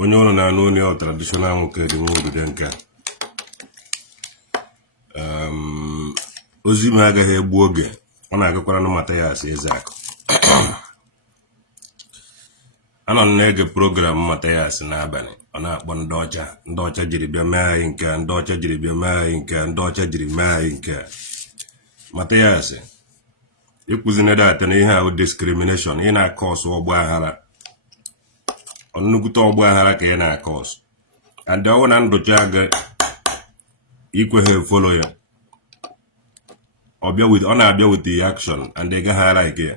onye ụlọ na-anụ onye ọ traditional nwoke dị nwa obodo nke ozi m agaghị egbu oge ọ na-agakwara na Mathias Ezeaku anọ na-ege program Mathias n'abalị ọ na-akpọ ndị ọcha jiri bịa mee anyị nke ndị ọcha jiri bịa mee anyị nke ndị ọcha jiri mee anyị nke Mathias ịkụzine data na ihe ahụ discrimination ị na-akọsụ ọgba aghara ọnụkwute ọgba aghara ka ị na-akọsụ and ọwụ na ndụcha aga ikweghị follow ya ọ na-abịa with the action and ị gaghị like ya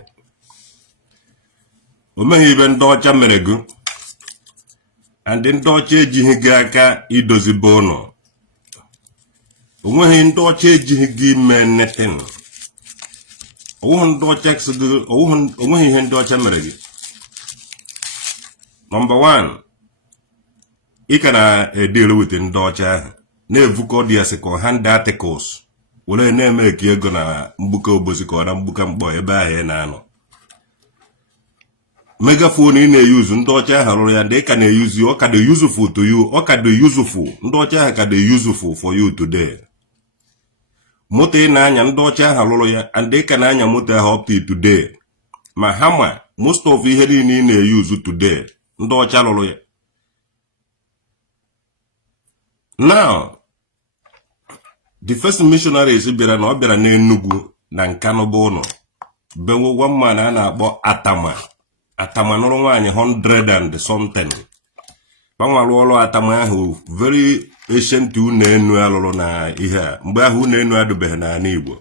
o meghị ibe ndị ọcha mere gị and ndị ọcha ejighị gị aka idozibe ụlọ onweghị ndị ọcha ejighị gị ime nothing onweghị ihe ndị ọcha mere gị. Number one, ị ka na-edere with ndị ọcha ahụ na-evukọ dị asị ka hand articles were na-eme eke ego na mgbuka obosi ka ọ na mgbuka mkpọ ebe ahụ ị na-anọ. Megaphone ị na-eyuzu ndị ọcha ahụ rụrụ ya ndị ka na-eyuzu ọ ka dị useful to you ọ ka dị useful ndị ọcha ahụ ka dị useful for you today. Moto ị na-anya ndị ọcha ahụ rụrụ ya and ị ka na-anya moto ahụ up to today ma ha ma most of ihe niile ị na-eyuzu today ndị ọcha rụrụ ya. Now the first missionaries bịara na ọ bịara n'Enugu na Nkanu bụ ụnọ bewo one man a na-akpọ Atama nụrụ nwaanyị 100 and something gbanwarụ ọrụ Atama ahụ very ancient unu alụrụ na ihe a mgbe ahụ unu adụbeghị n'ala Igbo.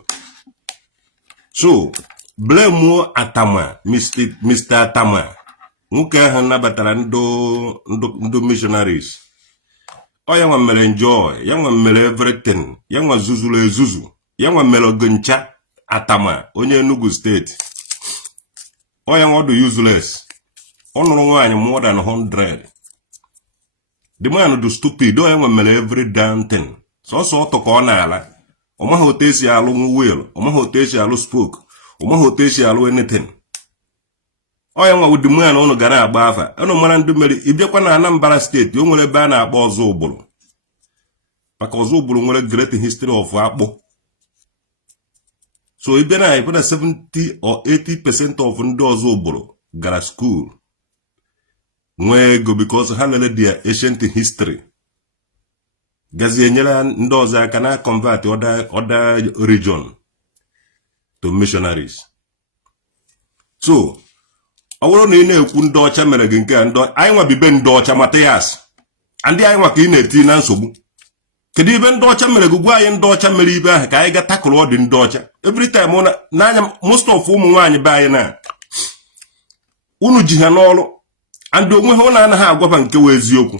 So blame Atama, Mr. Atama nwoke ahụ nabatara ndị missionaries ọ ya nwa mere enjoy ya nwa mere everything ya nwa zuzuru ezuzu ya nwa mere ogoncha. Atama onye Enugu steeti ọ ya nwa dị useless ọ nụrụ nwaanyị more than 100. The man do stupid ọ ya nwa mere every damn thing sọsọ ọtọ ka ọ na-ala ọ maghị otu esi alụ wheel ọ maghị otu esi alụ spoke ọ maghị otu esi alụ anything. Ọ ya nwa wụ the man ụnụ gara agba afa ụnụ mara ndị mere ịbịakwa na Anambra steeti o nwere ebe a na-akpọ ọzọ ụbụrụ maka ọzọ ụbụrụ nwere great history of akpụ. So ịbịa na ịbịa na 70 or 80% of ndị ọzọ ụbụrụ gara school nwee ego because ha lele their ancient history gazie nyere ndị ọzọ aka na convert other region to missionaries. So ọ bụrụ na ị na-ekwu ndị ọcha mere gị nke anyị nwa bibe ndị ọcha Mathias ndị anyị nwa ka ị na-eti na nsogbu kedu ibe ndị ọcha mere gị gwa anyị ndị ọcha mere ibe ahụ ka anyị ga takụrụ ọ dị ndị ọcha every time n'anya most of ụmụ nwaanyị be anyị na unu ji ha n'ọrụ and onwe ha ụnụ anaghị agwaba nke wee eziokwu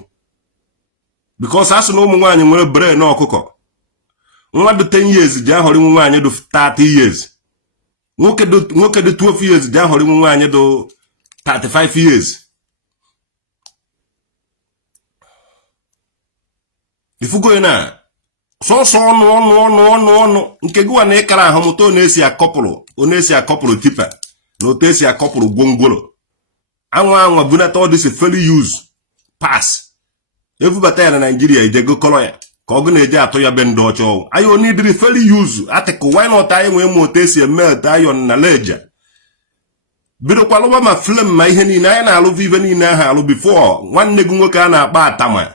because asị na ụmụ nwaanyị nwere brain ọkụkọ nwa dị 10 years ji ahọrọ nwa nwaanyị dị 30 years nwoke dị 12 years ji ahọrọ nwa nwaanyị dị 35 years. Ifugo na sọsọ ọnụ nke gịwa na ịkara ahụ mụta ọ na-esi akọpụrụ tipa na otu esi akọpụrụ gwongworo anwa bunata ọ dịsị fairly use pass evubata ya na Nigeria ijego kọrọ ya ka ọ gụ na-eje atụ ya be ndị ọcha ọwụ anyị onidiri fairly use article why not anyị nwee ma otu esi eme iron na leja bidokwalụwa ma film ma ihe niile anyị na-alụ ive niile ahụ alụ before nwanne gị nwoke a na-akpa Atama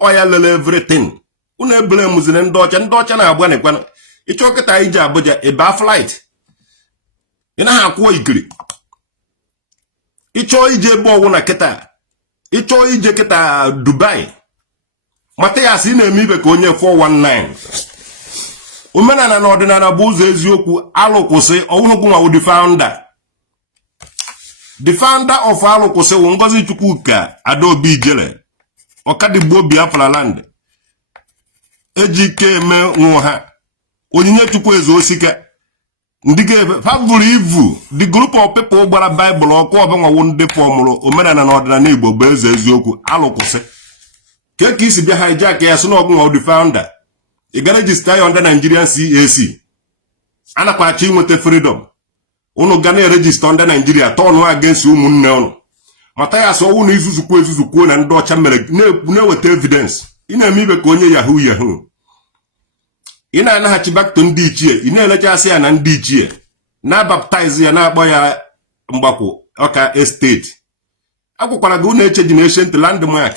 ọ ya lele everything unu ebele mụziri ndị ọcha na-agba nekwana ịchọ kịta ije Abuja ebe flight ị naghị akwụọ ikiri ịchọ ije ebe ọwụ na kịta ịchọ ije kịta Dubai Mathias ị na-eme ibe ka onye 419 omenala na ọdịnala bụ ụzọ eziokwu alụkwụsị ọwụhụ bụ nwa the founder of alụkwụsị wụ Ngozi Chukwuka Adaobi Ijele ọkadigbo Biafra land ejike eme nwa ha onyinye Chukwu eze osika ndị ga-ebe ha bụrụ ivu the group of people gbara Bible ọkụ ọbanwawo ndị fọmụrụ omenala na ọdịnala Igbo bụ eze eziokwu alụkwụsị ka isi bịa hijack ya sị na ọgwụnwa the founder ị ga register ya under Nigerian CAC anakwa achọ inweta freedom unu ga na-register under Nigeria turn against ụmụnne unu Mathias owu na izuzukwu na ndị ọcha mere na-eweta evidence ị na-eme ibe ka onye yahoo yahoo ị na-anaghachi back to ndị ichie ị na-elechasị ya na ndị ichie na-baptize ya na-akpọ ya mgbakwo ọka estate agwụkwara gị unu echeji na ancient landmark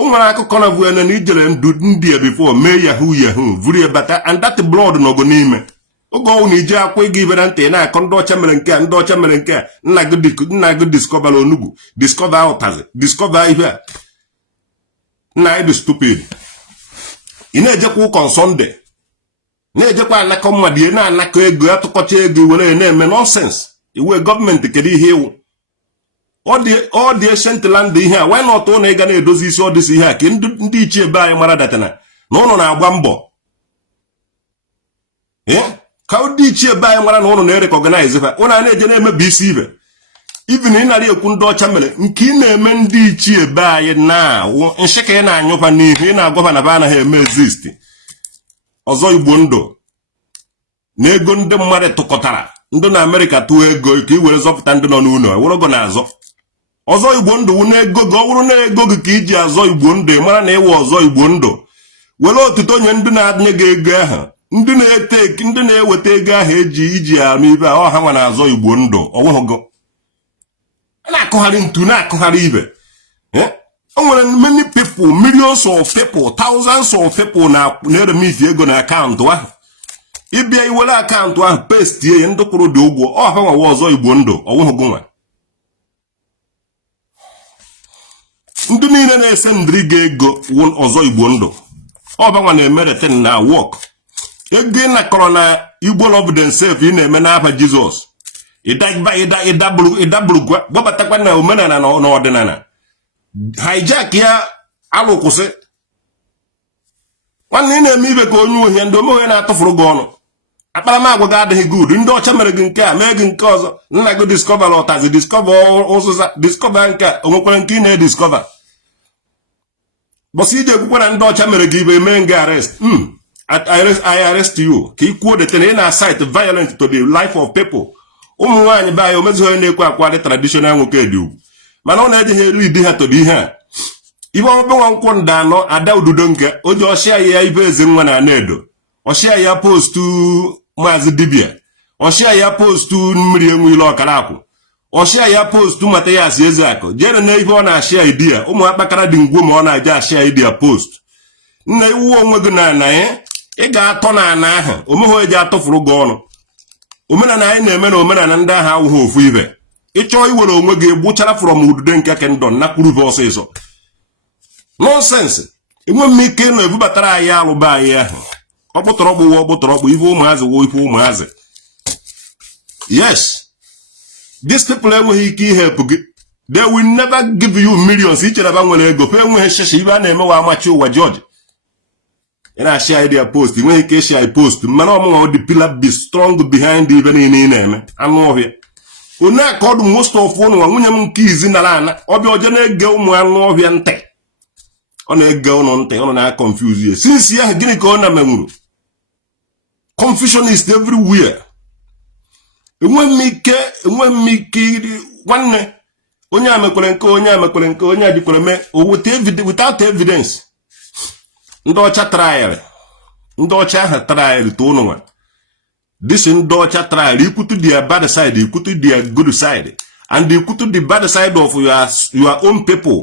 o nwere akụkọ na vuene na ijere ndị before mee yahoo yahoo vuru ya bata and that blood nọgo n'ime oge ọnwụ na ije akwa ego ibe na ntị na-akọ ndị ọcha mere nke a ndị ọcha mere nke a nna gị discover onugbu discover ụtazi discover ihe a nna ịdị stupid ị na-ejekwa ụkọ Sunday na-ejekwa anakọ mmadụ ihe na-anakọ ego atụkọcha ego were na-eme nonsense iwe gọọmenti kedu ihe iwu ọ dị ancient land ihe a why not ụnụ ịga na-edozi isi ọdịsi ihe a ka ndị ichie be anyị mara datana na ụnụ na-agba mbọ ka ndị ichie be anyị mara na ụnụ na-erekọganize ha ụnụ a na-eje na-emebi isi ibe ibi na ị nara ekwu ndị ọcha mere nke ị na-eme ndị ichie be anyị na-awụ nshi ka ị na-anyụba n'ihu ị na-agwaba na be anaghị eme exist ọzọ Igbo ndụ na ego ndị mmadụ tụkọtara ndị na Amerịka tụọ ego ka ị were zọpụta ndị nọ n'ụlọ ewurogo na-azọ ọzọ Igbo ndụ wụ na ego gị ọ bụrụ na ego gị ka iji azọ Igbo ndụ ị mara na ịwụ ọzọ Igbo ndụ were otuto nye ndị na-adịnye gị ego ahụ ndị na-eweta ego ahụ iji anụ ibe a ọha nwa na-azọ Igbo ndụ ọwụhụgo na-akụgharị ntu na-akụgharị ibe o nwere many people millions of people thousands of people na-eremiti ego na akaụntụ ahụ ịbịa iwere akaụntụ ahụ pestie ya ndị kwụrụ dị ụgwọ ọha nwa ọzọ Igbo ndụ ọwụhụgo nwa ndị niile na-ese ndịrị gị ego ọzọ Igbo ndụ ọbanwa na-emereten na wọk ego ị nakọrọ na Igbo love themselves ị na-eme n'afa Jizọs ịdaburugwa gbabatakwa na omenala na ọdịnala hijack ya alụkwụsị nwanne ị na-eme ibe ka onye ohie ndị omeghe na-atụfuru gị ọnụ akparamagwa gị adịghị good ndị ọcha mere gị nke a mee gị nke ọzọ nna gị discover ọtazi discover ụzụza discover nke a onwekwara nke ị na-ediscover bọsị iji ekwukwe na ndị ọcha mere gị ibe mee gị arrest I arrest you ka ị kwuo dete na ị na-asite violent to the life of people ụmụ nwaanyị be anyị omezighị na-ekwe akwa dị traditional nwoke dị ugwu mana ọ na-ejeghị elu idi ha todo ihe a ibe ọgbenwa nkwụ nda anọ ada ududo nke o ji ọchịa ya ibe eze nwa na ana-edo ọchịa ya postu maazị dibia ọchịa ya postu mmiri enwe ile ọkara akwụ ọchịa ya postu Mathias Ezeaku jere na ihe ọ na-achịa idia ụmụ akpakara dị ngwo ma ọ na-aje achịa idia post nna iwu onwe gị na ana ị ga-atọ na ana ahụ omeghe eji atụfuru gị ọnụ omenala anyị na-eme na omenala ndị ahụ awụghị ofu ibe ịchọọ iwere onwe gị gbuchara from udude nke kendọn na kwuruve ọsịsọ nọnsensị enwe m ike na ebubatara anyị alụba anyị ahụ ọkpụtọrọkpụ ife ụmụazị wo ife ụmụazị yes these people enweghị ike ihepụ gị they will never give you millions ichere nwere ego pe enweghị shesha ibe a na-emewa amachi ụwa George ị na-ashia idea post enweghị ike shia post mana ọmụnwa dị pillar be strong behind ibe niile ị na-eme anụ ọhịa onye aka ọdụ most of ụnụ nwa nwunye m nke izi nara ana ọbịa oje na-ege ụmụ anụ ọhịa ntị ọ na-ege ụnụ ntị ọ na-confuse ya since ya gịnị ka ọ na-menwuru confusionist everywhere enweghị m ike nwanne onye a mekwere nke onye a mekwere nke onye a jikwere mee without evidence ndị ọcha trial ndị ọcha ahụ trial to ụnụ nwa this ndị ọcha trial ikwutu their bad side ikwutu their good side and ikwutu the bad side of your own people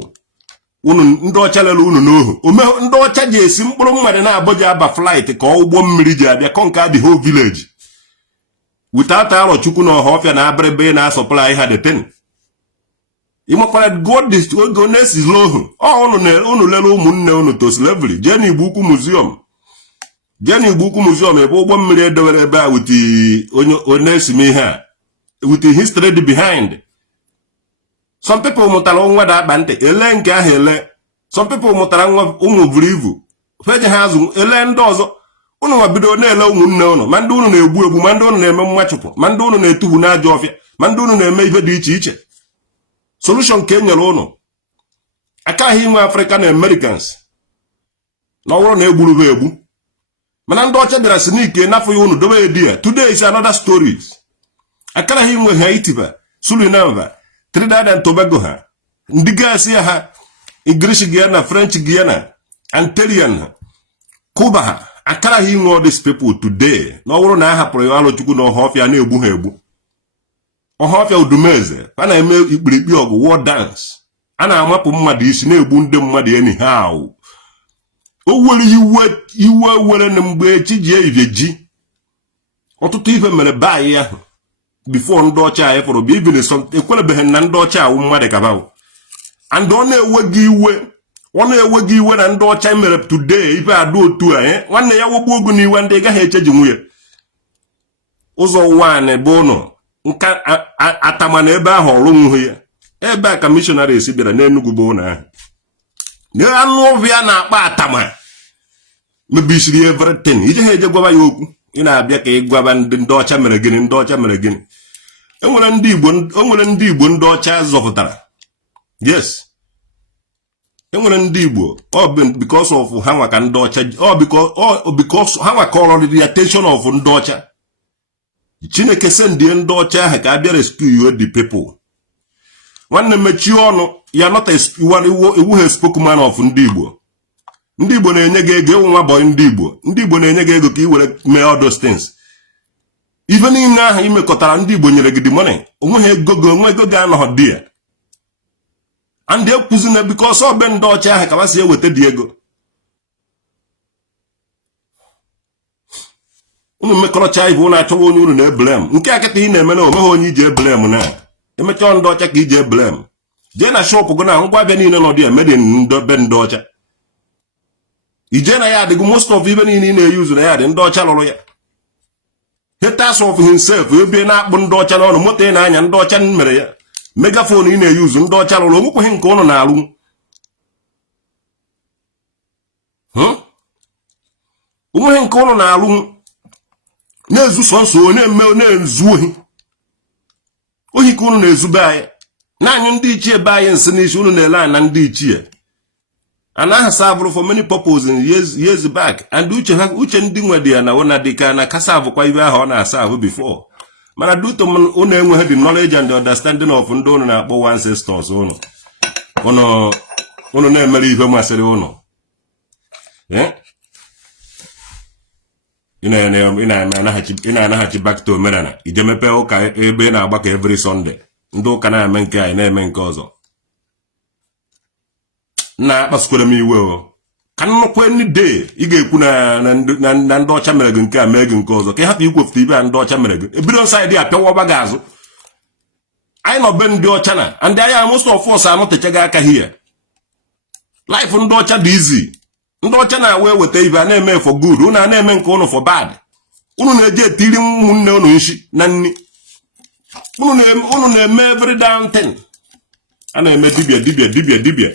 unu ndị ọcha lere unu n'ohu ndị ọcha ji esi mkpụrụ mmadụ na-abụji aba flight ka ụgbọ mmiri ji abịa conquer the whole village without arọ chukwu na ọha ọfịa na abịrịbe na supply ha the ten ịmakwara god this ogo na-esizi ohu unu lere ụmụnne unu to slavery jee na Igbo Ukwu museum ebe ụgbọ mmiri edewere ebe a with onye esime ihe a with history dị behind. Some people mụtara nwa da akpa ntị ele nke ahụ ele some people mụtara nwa ụmụ buru ibu feje ha azụ ele ndị ọzọ unu nwa bido na-ele ụmụnne unu ma ndị unu na-egbu ma ndị unu na-eme mmachụpụ ma ndị unu na-etubu n'ajọ ọfịa ma ndị unu na-eme ihe dị iche iche solution ka e nyere unu akaghị inwe African Americans na ọwụrụ na egburu ha egbu mana ndị ọcha bịara si n'ike n'afọ ya unu dobe edi ya today is another stories akaraghị inwe Haiti ba Suriname Trinidad and Tobago ha. Ndị gasị ha English Guyana, French Guyana, Antillean, Cuba ha. Akara hi all these people today. No wuru na hapụrụ ya alụchukwu na ọhọfịa na-egbu ha egbu. Ọhọfịa udumeze, a na-eme ikpirikpi ọgụ war dance. A na-amapụ mmadụ isi na-egbu ndị mmadụ anyhow. O were iwe were na mgbe echi ji eyivye ji. Ọtụtụ ife mere bayi ya before ndị ọcha anyị fọrọ bụ ibili ekwerebeghị na ndị ọcha awụ mmadụ kabawo. And ọ na-ewe gị iwe na ndị ọcha mere today ife adụ otu a nwanne ya wogbu ogu n'iwe ndị gaghị echeji nwunye. Ụzọ nwaanyị bụ ụnọ nka atama na ebe ahụ ọrụ nwuhe ya. Ebe a ka missionaries bịara n'Enugu bụ ụnọ ahụ. Na anụ ọbịa na-akpa atama mebisiri everything. Ije ha eje gwaba ya okwu. Ị na-abịa ka ị gwaba ndị ọcha mere gịnị, ndị ọcha mere gịnị. Enwere ndị Igbo ndị ọcha zọpụtara. Yes. Enwere ndị Igbo because of ha nwaka ndị ọcha because ha nwaka ọrụ the attention of ndị ọcha. Chineke sendie ndị ọcha ahụ ka abịa rescue you the people. Nwanne mechie ọnụ ya not iwu spokesman of ndị Igbo. Ndị Igbo na-enye gị ego nwa boy ndị Igbo na-enye gị ego ka i were mee all those things. Even niile ahụ imekọtara ndị Igbo nyere gị the money, onwe ego ga-anọghọ dị ya. And ekwuzina because ọ be ndị ọcha ahụ ka ha si eweta dị ego. Unu mekọrọcha ibe unu achọwa onye unu na-eblem. Nke a kịta ị na-eme na omeghị onye iji eblem na. Emechaa ndị ọcha ka iji eblem. Jee na shop gị na ngwa abịa niile nọ dị ya made in be ndị ọcha. Ije na ya adịgo most of ibe niile ị na-eyuzu na ya adị ndị ọcha lụrụ ya. Haters of himself ebe na-akpụ ndị ọcha n'ọnụ moto ị na-anya ndị ọcha mere ya. Megafon ị na-eyuzu ndị ọcha lụrụ onwekweghị nke ụnụ na-alụ. Onweghị nke ụnụ na-alụ na-ezu sọnsọ na-ezu ohi. Ohi ka ụnụ na-ezube anyị. Na-anyụ ndị ichie be anyị nsị n'isi ụnụ na-ele anyị na ndị ichie. And I have served for many purposes in years back. And uche ndị nwede ya na ona dịka na kasavu kwa ibe ahụ ọ na-asavu before. Mana due to unu enweghị the knowledge and the understanding of ndị unu na-akpọ ancestors unu. Unu na-emere ihe masịrị unu. Ị na-anaghachi back to omenala. Ije mepe ụka ebe na-agbakọ every Sunday. Ndị ụka na-eme nke anyị na-eme nke ọzọ. Na akpasukwere m iwe o. Ka nnukwu any day ị ga-ekwu na ndị ọcha mere gị nke a mee gị nke ọzọ ka ị hapụ ikwefute ibe a ndị ọcha mere gị ebido nside apịawa ọba gị azụ. Anyị nọ be ndị ọcha na and anyị most of us anọtechaghị aka hie. Life ndị ọcha dị easy. Ndị ọcha na-awa eweta ibe a na-eme for good unu a na-eme nke unu for bad. Unu na-eje etiri ụmụnne unu nshi na nni. Unu na-eme every damn thing. A na-eme dibia.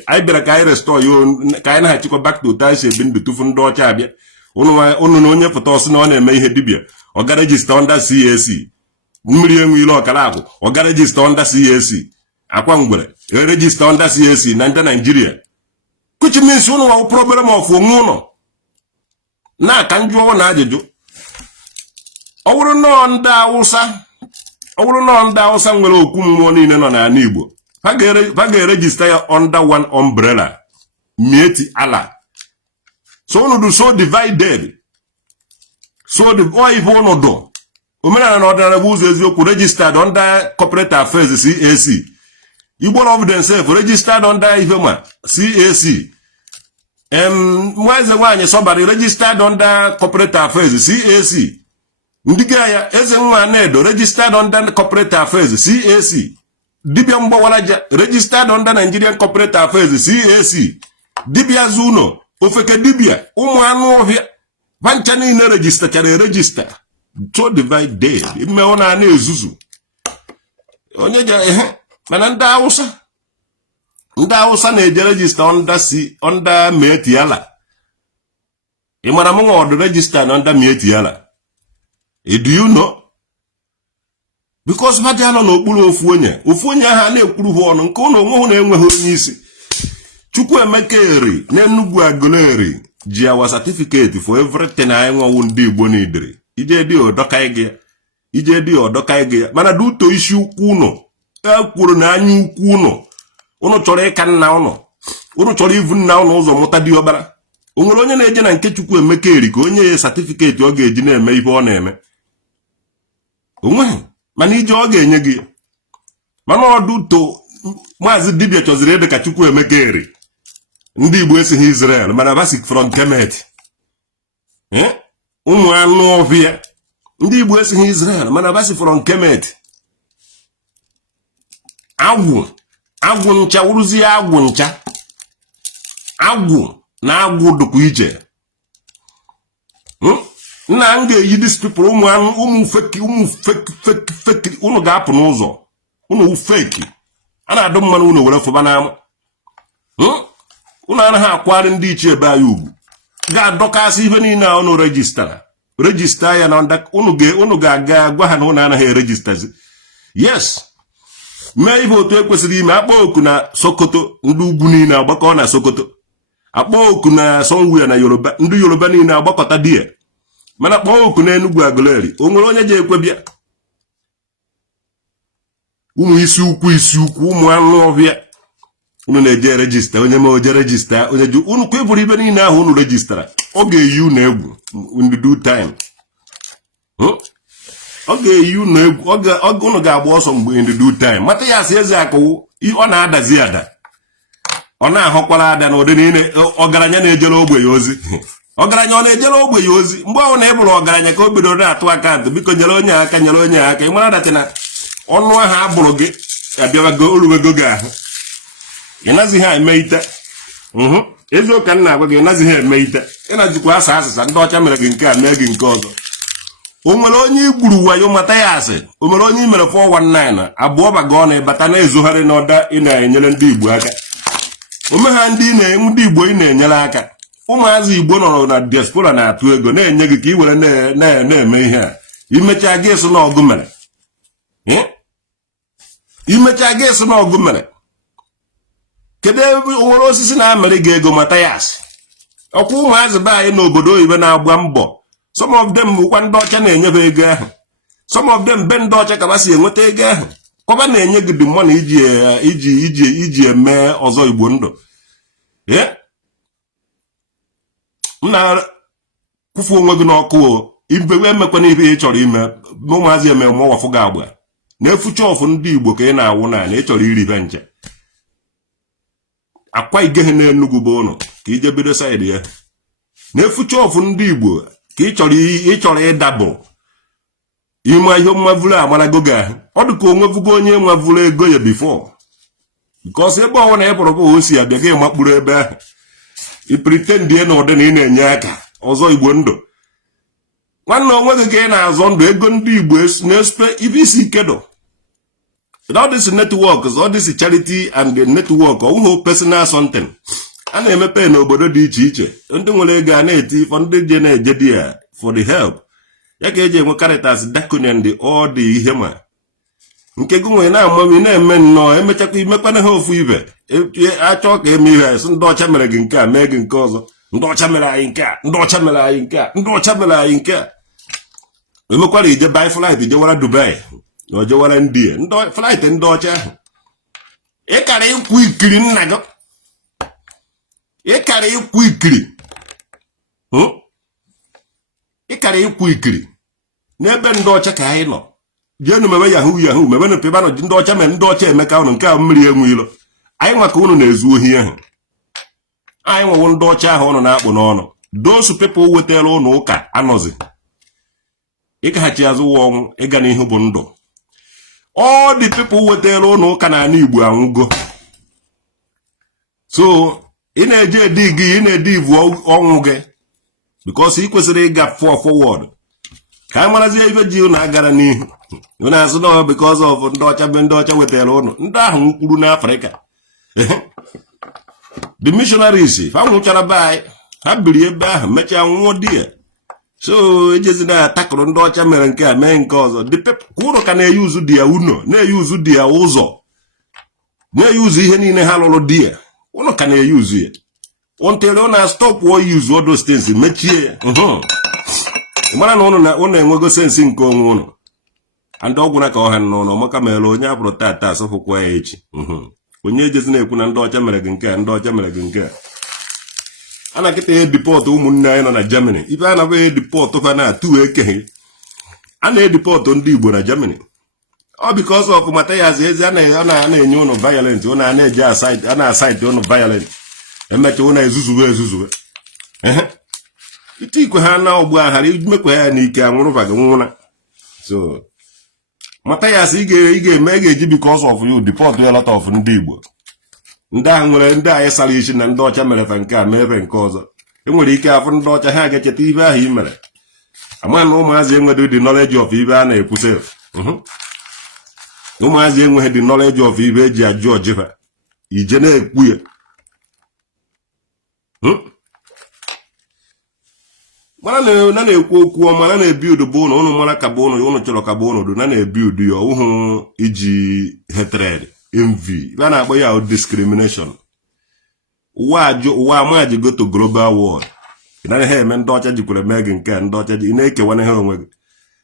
Anyị bịara ka anyị restore yo ka anyị na-achịkwa back to time ebe ndụ tufu ndị ọcha abịa. Unu na onye pụta ọsị na ọ na-eme ihe dibia. Ọ ga register under CAC. Mmiri enwe ile ọkara agwụ. Ọ ga register under CAC. Akwa ngwere. Register under CAC na ndị Nigeria. Which means unu wa problem of onwe unu. Na ka njụọ na ajụjụ. Ọ bụrụ na ndị Hausa nwere okwu mmụọ niile nọ n'ala Igbo. Ha ga-register ya under one umbrella. Mieti Allah. So unu do so divided. So if unu do. Omenala na ọdịnala bụ ụzọ eziokwu registered under corporate affairs CAC. Igbo of themselves registered under Ifema CAC. Mweze nwanyị Sobari registered under corporate affairs CAC. Ndiga ya eze nwa Nedo registered under corporate affairs CAC. Dibia Mbawalaja registered under Nigerian corporate affairs CAC. Dibia Zuno ofeke dibia ụmụ anụ ọhịa vancha niile register so divided ime ọ na ezuzu onye je mana ndị Hausa na-eje register under Mieti Allah. Ị mara mụ nwa ọdụ register under Mieti Allah. Do you know? Because ha nọ n'okpuru ofu onye ha na-ekwuru ha ọnụ nke ụnụ onwe ha na-enweghị onye isi. Chukwuemeka Eri na Enugu Aguleri ji our certificate for everything anyị nwewu ndị Igbo n'idiri. Ije dị ọdọka gị mana duto isi ukwu ụnụ kwuru na anya ukwu unu chọrọ ịka nna unu chọrọ ivu nna unu ụzọ mụta dị ọbara. O nwere onye na-eje na nke Chukwu Emeka eri ka onye ya certificate ọ ga-eji na-eme ihe ọ na-eme. Onweghị, mana ije ọ ga-enye gị. Mana ọdụ to Maazị Dibia chọziri ede ka Chukwu Emeka eri. Ndị Igbo esighị Israel mana basic from Kemet. Ụmụ anụ ọhịa. Ndị Igbo esighị Israel mana basic from Kemet. Agwu ncha wuruzie agwu ncha. Agwu na agwu dụkwa iche. Nna m ga-eyi these people ụmụ feki unu ga-apụ n'ụzọ. Unu feki. A na-adụ mmanụ unu were fụba n'ama. Unu anaghị akwari ndị ichie ebe anyị ugwu. Ga-adọkasị ihe niile a unu rejista ya na unu ga-aga gwa ha na unu anaghị erejistazi. Yes. Mee ihe otu ekwesịrị ime. Akpọ oku na Sokoto, ndị ugwu niile agbakọ na Sokoto. Akpọ oku na Somewhere na Yoruba, ndị Yoruba niile agbakọta di ya. Mana akpọ oku na Enugu Aguleri, o nwere onye je ekwebịa. Ụmụ isi ukwu ụmụ anụ ọhịa. Unu na-eje rejista, onye ma oje rejista, onye ju unu kweburu ibe niile ahụ unu rejistara. Ọ ga-eyi unu egwu in the due time. Ọ ga-eyi unu egwu, unu ga-agba ọsọ mgbe in the due time. Mathias Ezeaku ọ na-adazi ada. Ọ na-ahọkwara ada na ụdị niile ọgaranya na-ejere ogbe ya ozi. Ọgaranya ọ na-ejere ogbe ya ozi. Mgbe ọ na-eburu ọgaranya ka o bidoro na-atụ akaụntụ, biko nyere onye aka. Ị mara dati na ọnụ ahụ abụrụ gị abịawago oruwego gị ahụ. Ị nazighị eme ite. Eziokwu nna agwa gị ị nazighị eme ite. Ị na-jikwa asịsa ndị ọcha mere gị nke a mee gị nke ọzọ. O nwere onye igburu wayo Mathias, o nwere onye imere 419 abụọ baga ọ na-ebata na-ezogharị n'ọda ị na-enyere ndị Igbo aka. Ome ha ndị Igbo ị na-enyere aka. Ụmụazị Igbo nọrọ na diaspora na-atụ ego na-enye gị ka ị were na-eme ihe a. Imecha gị eso n'ọgụ mere. Imecha gị eso n'ọgụ mere. Kedu ebe nwere osisi na-amịrị gị ego Mathias? Ọkwa ụmụazị be anyị n'obodo oyibo na-agba mbọ. Some of them bụkwa ndị ọcha na-enyebe ego ahụ. Some of them be ndị ọcha ka ha si enweta ego ahụ. Kọba na-enye gị dị mmanụ iji eme ọzọ Igbo ndụ. M na-kwụfu onwe gị n'ọkụ ibe emekwana ihe ị chọrọ ime. Ụmụazị eme mụwafụ gị agba. Na-efucha ọfụ ndị Igbo ka ị na-awụ na ị chọrọ iribe nche. Akwa Igeghe na Enugu bụ ụnụ ka ije bido saịdị ya. Na-efucha ọfụ ndị Igbo ka ị chọrọ ịdabụ. Ime ihe mmavụrụ amarago gị ahụ. Ọ dị ka onwevugo onye nwavụrụ ego ya bifo. Because ebe ọwụ na ị pụrụ bụ o si abịa gị makpụrụ ebe ahụ. I pretend na ụdị na ị na-enye aka ọzọ Igbo ndụ. Nwanne onwe gị ka ị na-azọ ndụ ego ndị Igbo na-espe ibe isi kedo. All this network, all this charity and the network, ọwụghị personal something. A na-emepe n'obodo dị iche iche. Ndị nwere ego a na-eti for ndị je na-eje di ya for the help. Ya ka eji enwe Caritas, Traditionen dị all the ihe ma. Nke gị nwere na-amami na-eme nnọọ emechakwa imekwana ha ofu ibe. Achọ ka eme ihe sị ndị ọcha mere gị nke a mee gị nke ọzọ. Ndị ọcha mere anyị nke a, ndị ọcha mere anyị nke a, ndị ọcha mere anyị nke a. Emekwara ije buy flight jewara Dubai. O jewara India. Flight ndị ọcha ahụ. Ị kara ịkwụ ikiri nna gị. Ị kara ịkwụ ikiri. Ị kara ịkwụ ikiri. N'ebe ndị ọcha ka anyị nọ. Jenu mebe yahoo mebe na peba nọ ndị ọcha mere ndị ọcha emeka ụnụ nke a mmiri enwe ilo. Anyị maka ụnụ na-ezu ohi ahụ. Anyị nwewo ndị ọcha ahụ ụnụ na-akpụ n'ọnụ. Those people wetara ụnụ ụka anọzi. Ịkaghachi azụ ụwa ọnwụ ịga n'ihu bụ ndụ. All the people wetara ụnụ ụka na ala Igbo anwụgo. So ị na-eje edi gị, ị na-edi ivu ọnwụ gị. Because ị kwesịrị ịga forward. Ka anyị marazie ibe ji ụnụ agara n'ihu. Ị na-asụ na because of ndị ọcha wetara ụnụ. Ndị ahụ mkpụrụ n'Afrịka. The missionaries, ha nwụchara be anyị. Ha biri ebe ahụ mechaa nwụọ di ya. So ejezi na-atakụrụ ndị ọcha mere nke a mee nke ọzọ. The people kwuru ka na-eyuzu di ya uno, na-eyuzu di ya ụzọ. Na-eyuzu ihe niile ha lụrụ di ya. Ụnụ ka na-eyuzu ya. Until ụnụ stop use all those things, mechie ya. Mara na ụnụ enwego sensi nke onwe ụnụ. and ogwuna ka ọha no maka mere onye abụrụ tata asọfụkwa ya echi onye ejezi na-ekwu na ndị ọcha mere gị nke ndị ọcha mere gị nke ana kịta edipọt ụmụnne anyị nọ na Germany ife a na-abụ edipọt fa na-atụ ekeghị a na-edipọt ndị Igbo na Germany ọ because of Mathias ezi a na-enye ụnụ violent ụnụ a na-eji a na-asaịtị ụnụ violent emecha ụnụ ezuzuwe ite ikwe ha na ọgbụ aghara imekwa ya n'ike anwụrụba gị nwụna so Mathias ị ga-eji because of you deport a lot of ndị Igbo ndị ahụ nwere ndị anyị sara isi na ndị ọcha mere fa nke a meebe nke ọzọ enwere ike afụ ndị ọcha ha ga-echeta ibe ahụ i mere ama na ụmụazị enweghị the knowledge of ibe a na-ekwuse ụmụazị enweghị the knowledge of ibe eji ajụ ọjịfa ije na-ekwu ya mana na-ekwu okwu ọma na-ebi udo bụ ụnụ mara ka bụ ụnụ chọrọ ka bụ ụnụ na-ebi udo ya ọwụhụ iji hatred envy a na-akpọ ya discrimination ụwa amaji go to global world ị naghị ha eme ndị ọcha jikwere mee gị nke ndị ọcha ji na-ekewana ha onwe gị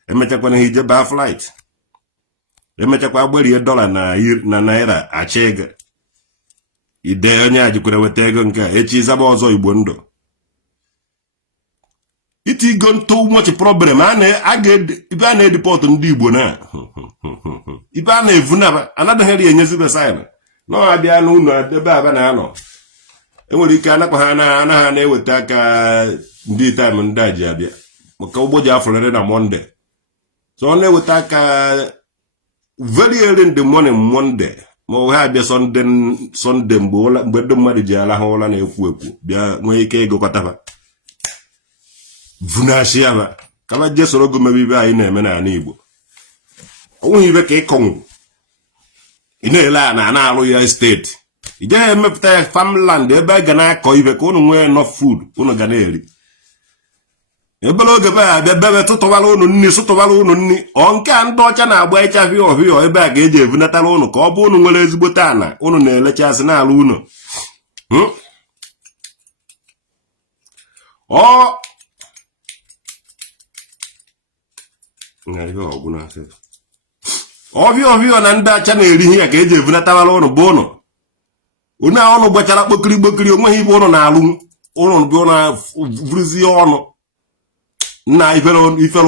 emechakwana ha ije baa flight emechakwa gberie dọla na naira achị ego ide onye a jikwere weta ego nke echi zaba ọzọ Igbo ndụ iti go too much problem ibe a na-edipọt ndị Igbo na ibe a na-evunaba anadịghị enyezibe saịn na ọ abịa n'ụlọ ebe aba na-anọ enwere ike anakwa ha anaghị na-eweta aka ndị taịm ndị a ji abịa maka ụgbọ ji afọrịrị na Monday so ọ na-eweta aka very early in the morning Monday ma ọ ha abịa Sunday mgbe ndị mmadụ ji alahụ ụra na-ekwu bịa nwee ike ịgụkọtaba vunashi ya kama je soro go mebe ibe anyị na-eme n'ala Igbo onwe ibe ka ịkọnwụ ị na-ele a na-alụ ya steeti ị gaghị emepụta ya farmland ebe a ga na-akọ ibe ka ụnụ nwee enough food ụnụ ga na-eri ebere oge be abịa bebe tụtụbara ụnụ nri ọ nke a ndị ọcha na-agba ịcha hịọ ebe a ga-eji evunatara ụnụ ka ọ bụ ụnụ nwere ezigbote ana ụnụ na-elechasị n'ala ụnụ ọhịa na ndị acha na-eri ihe ya ka eji evunatawara ụnụ bụ ụnụ ọnụ gbachara kpokiri onweghị ibe ụnụ na-alụ ụnụ bụ na vụrụzie ọnụ nna ifere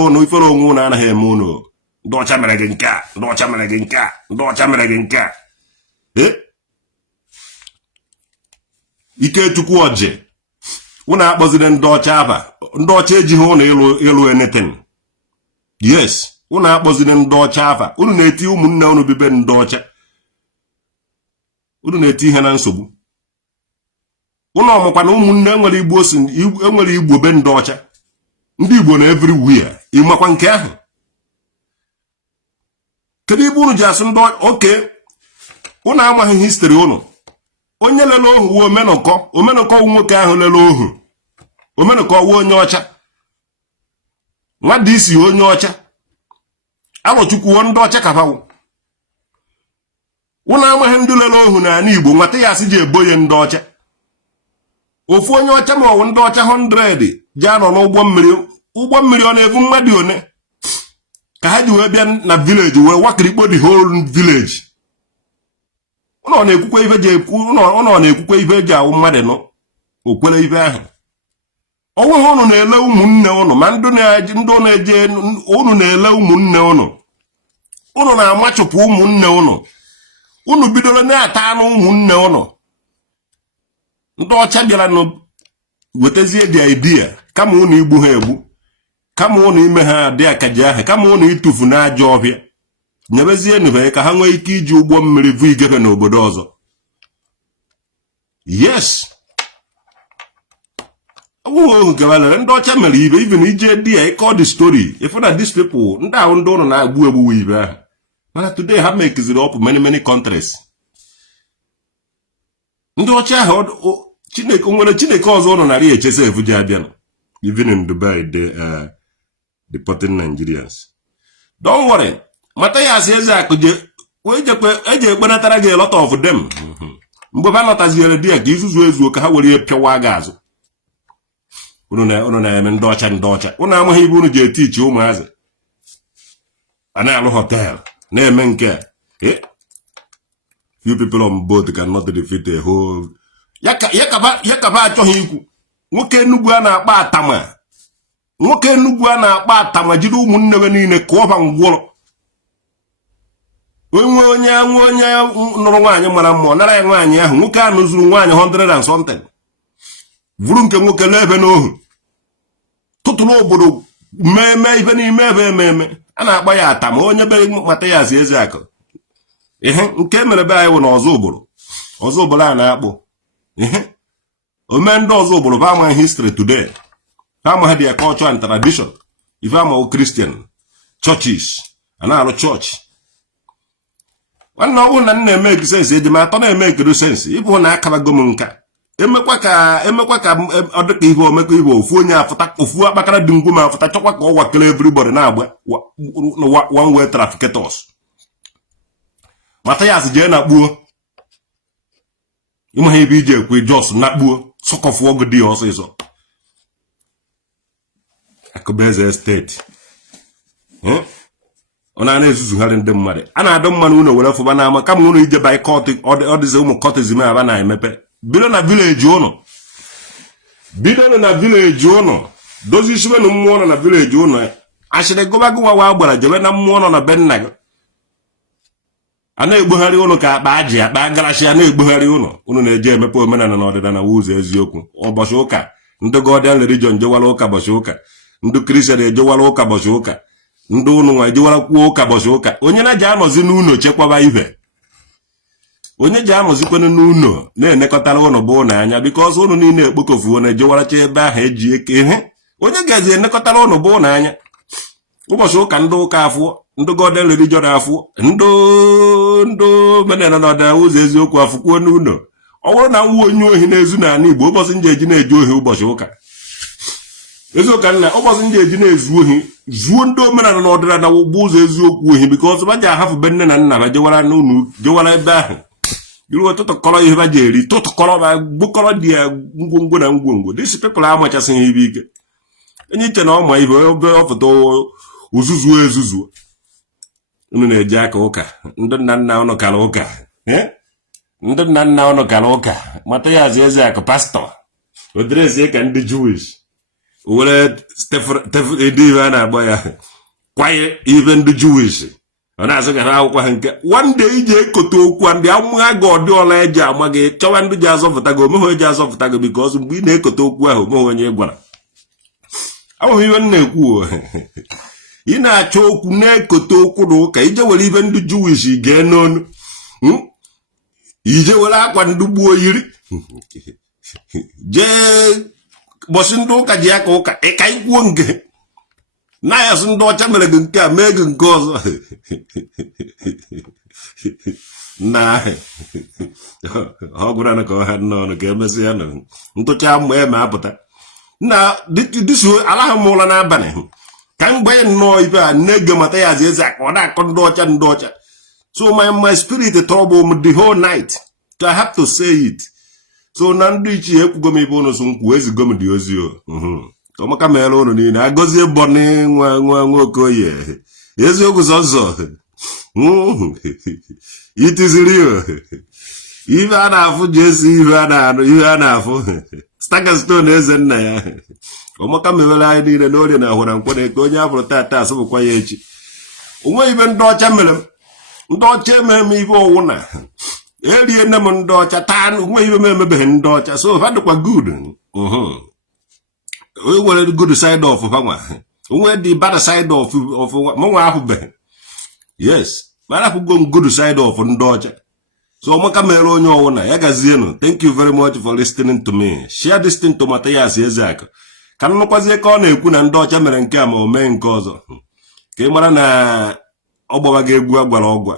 onwe ụnụ anaghị eme ụnụ ndị ọcha mere gị nke a ndị ọcha mere gị nke a ndị ọcha mere gị nke a Ikechukwu ọjị ụnụ akpọziri ndị ọcha aba ndị ọcha ejighị ụnụ ịlụ anything. Yes, ụnụ akpọziri ndị ọcha afa ụnụ na-eti ụmụnne ụnụ bibe ndị ọcha ụnụ na-eti ihe na nsogbu ụnụ ọmụkwa na ụmụnne enwere Igbo be ndị ọcha ndị Igbo na everywhere ịmakwa nke ahụ kedu ibe ụnụ ji asụ ndị oke ụnụ amaghị history ụnụ onye lele ohu wu omenụkọ nwoke ahụ lele ohu omenụkọ wu onye ọcha nwadị isi onye ọcha alọchukwuo ndị ọcha kafawu ụnụ amaghị ndị lele ohu na ala Igbo nwata ya asị ji eboye ndị ọcha ofu onye ọcha ma ọwụ ndị ọcha 100 ji anọ n'ụgbọ mmiri ọ na-ebu mmadụ one ka ha ji wee bịa na village wee wakirikpo the whole village ụnọ na-ekwukwe ife eji awụ mmadụ nọ okwere ife ahụ onweghị ụnụ na-ele ụmụnne ụnụ ma ndị na-eje ụnụ na-ele ụmụnne ụnụ na-amachụpụ ụmụnne ụnụ bidoro na-ata anụ ụmụnne ụnụ ndị ọcha bịara wetazie the idea kama ụnụ igbu ha egbu kama ụnụ ime ha dị akaji ahụ kama ụnụ ịtụfu n'ajọ ọhịa nyebezie nube ka ha nwee ike iji ụgbọ mmiri vu igebe n'obodo ọzọ. Yes, ndị ọcha mere ibe even ije dị ya ịkọ the story if na these people ndị ahụ ndị ụnụ na-agbu egbu ibe ahụ mana today ha mekiziri up many countries. Ndị ọcha ahụ Chineke nwere Chineke ọzọ ụnụ narị echesa efu ji abịa even in Dubai deporting Nigerians. Don't worry, Mathias Ezeaku eji ekpenatara gị a lot of them mgbe ha nọtaziere di ya ka izuzu ezuo ka ha were pịawa gị azụ. Unu na-eme ndị ọcha ụnụ amaghị ibe unu ji etichi ụmụazị ana alụ hotel na-eme nke few people on board cannot defeat a whole yakaba achọghị ikwu nwoke Enugu a na-akpa atama nwoke Enugu a na-akpa atama jiri ụmụnne we niile ka ọba ngwụrọ onye nụrụ nwaanyị mara mma nara ya nwaanyị ahụ nwoke ahụ zuru nwaanyị 100 and something vuru nke nwoke n'ebe n'ohu tụtụrụ obodo mmemme ibe n'ime ebe ememe a na-akpa ya atama onye be Mathias Ezeaku ihe nke mere be anyị wụ na ọzọ ụbụrụ a na-akpụ ihe ome ndị ọzọ ụbụrụ ba ama history today ha ama their culture and tradition ife ama Christian churches a na-arụ chọọchị nwanne ọbụrụ na nna eme sense eji ma atọ na-eme ekedo sense ịbụ na akabago m nka emekwa ka ọ dịka ihe omekọ ibe ofu onye afụta ofu akpakara dị ngwu ma afụta chọkwa ka ọ wakele everybody na-agba one way traffickers Mathias jee na kpuo ịma ha ebe ije ekwe jos na kpuo sọkọfụ ọgụ dị ọsịsọ Akụbeze steeti ọ na-ezuzugharị ndị mmadụ a na-adọ mmanụ ụlọ were fụba n'ama kama ụlọ ije baikọt ọ dịzi ụmụ kọtizim aba na-emepe bido na vileji ụnụ dozi isibe na mmụọ nọ na vileji ụnụ ashịrị gụbagụwa wa gbara jebe na mmụọ nọ na be nna gị a na-egbogharị ụnụ ka akpa garachi a na-egbogharị ụnụ na-eje emepe omenala na ọdịnala ụzọ eziokwu ụbọchị ụka ndị Godian religion jewara ụka ụbọchị ụka ndị Kristian ejewara ụka ụbọchị ụka ndị ụnụ nwa ejewara kwuo ụka ụbọchị ụka onye na ji anọzi n'ụlọ chekwaba ibe onye ji anọzikwana n'ụlọ na-enekọtara ụnụ bụ ụnụ anya bikọz ụnụ niile ekpokofuo na-ejewaracha ebe ahụ eji eke ihe onye ga-ezi enekọtara ụnụ bụ ụnụ anya ụbọchị ụka ndị ụka afọ ndị Godian religion afọ ndị omenala na ọdịnala ụzọ eziokwu afụkwuo n'ụlọ ọ bụrụ na nwa onye ohi na-ezu n'ala Igbo ụbọchị ndị eji na-eji ohi ụbọchị ụka eziụka nna ụbọchị ndị eji na-ezu ohi zuo ndị omenala na ọdịnala ụgbọ ụzọ eziokwu ohi bikọz ba ji ahafụ be nne na nna ba jewara ebe ahụ iruwe tụtụkọrọ ihe ba ji eri tụtụkọrọ ba gbukọrọ dị ya ngwongwo na ngwongwo disi pepụl amachasịghị ibe ike enye iche na ọma ibe obere ọpụta uzuzu unu na-eji aka ụka ndị nna nna ụnụ kara ụka ndị nna nna ụnụ kara ụka Mathias Ezeaku pastọ oderezie ka ndị Jewish were edive a na-agba ya kwaye ibe ndị Jewish ọ na-asị ka ha akwụkwọ ha nke nwande iji ekote okwu ndị amụgha gị ọdịọla eji ama gị chọwa ndị ji azọpụta gị omeghe eji azọpụta gị bikọz mgbe ị na-ekote okwu ahụ omeghe onye gwara ahụhụ ibe m na-ekwu ị na-achọ okwu na-ekote okwu na ụka ije were ibe ndị Jewish gee n'onu ije were akwa ndị gbuo yiri jee bọsị ndị ụka ji aka ụka ịka ikwuo nke na-ayasị ndị ọcha mere gị nke a mee gị nke ọzọ na ọ gwara na ka ọ ha n'ọnụ ka emesị ya na ntụcha mma eme apụta na dịso alaha m ụla n'abalị ka m gbanye nnọọ ibe a na-ege Mathias Ezeaku ọ na-akọ ndị ọcha so my spirit trouble m the whole night so I have to say it so na ndị ichie ekwugo m ibe ụnụ so nkwu ezigo m dị ozi ọmaka mere ụnụ niile agọzie bọni nwa Okoye eziokwu zọzọ itiziri ibe a na-afụ ji esi ihe a na-anụ ihe a na-afụ Stone eze nna ya ọmaka mewere anyị niile n'orie na ahụra nkwere ka onye abụrụ tata asụbụkwa ya echi onwe ibe ndị ọcha mere ndị ọcha emere m ibe ọwụ na erie nne m ndị ọcha taa onwe ibe m emebeghị ndị ọcha so ha dịkwa good onye nwere good side of ha nwa onwe the bad side of mụnwa ahụbeghị yes mana ahụgo good side of ndị ọcha so ọmaka mere onye ọwụ na ya gazienụ. Thank you very much for listening to me. Share this thing to Mathias Ezeaku ka nnukwazie ka ọ na-ekwu na ndị ọcha mere nke a ma o mee nke ọzọ ka ị mara na ọ gbawa gị egwu agwara ọgwa